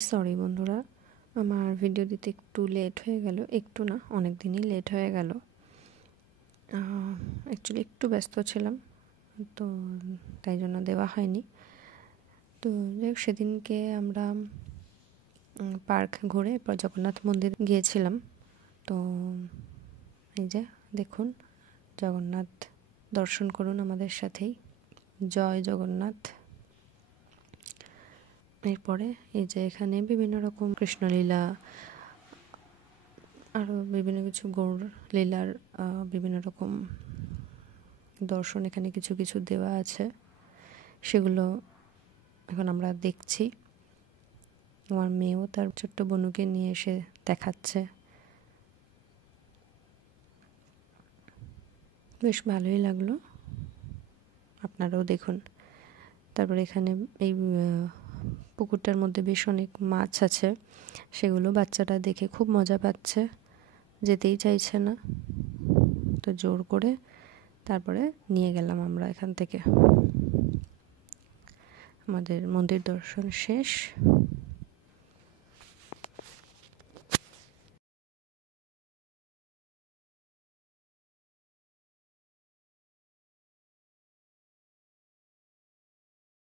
Sorry বন্ধুরা, আমার video দিতে একটু লেট হয়ে গেল। একটু না, অনেক দিনই লেট হয়ে গেল। অ্যাকচুয়ালি একটু ব্যস্ত ছিলাম, তো তাই জন্য দেওয়া হয়নি। তো যাই হোক, সেদিনকে আমরা পার্ক ঘুরে এরপর জগন্নাথ মন্দির গিয়েছিলাম। তো এই যে দেখুন, জগন্নাথ দর্শন করুন আমাদের সাথেই। জয় জগন্নাথ। এরপরে এই যে এখানে বিভিন্ন রকম কৃষ্ণলীলা, আরও বিভিন্ন কিছু গৌর লীলার বিভিন্ন রকম দর্শন এখানে কিছু কিছু দেওয়া আছে, সেগুলো এখন আমরা দেখছি। আমার মেয়েও তার ছোট্ট বনুকে নিয়ে এসে দেখাচ্ছে। বেশ ভালোই লাগলো, আপনারাও দেখুন। তারপর এখানে এই পুকুরটার মধ্যে বেশ অনেক মাছ আছে, সেগুলো বাচ্চারা দেখে খুব মজা পাচ্ছে, যেতেই চাইছে না। তো জোর করে তারপরে নিয়ে গেলাম আমরা এখান থেকে। আমাদের মন্দির দর্শন শেষ।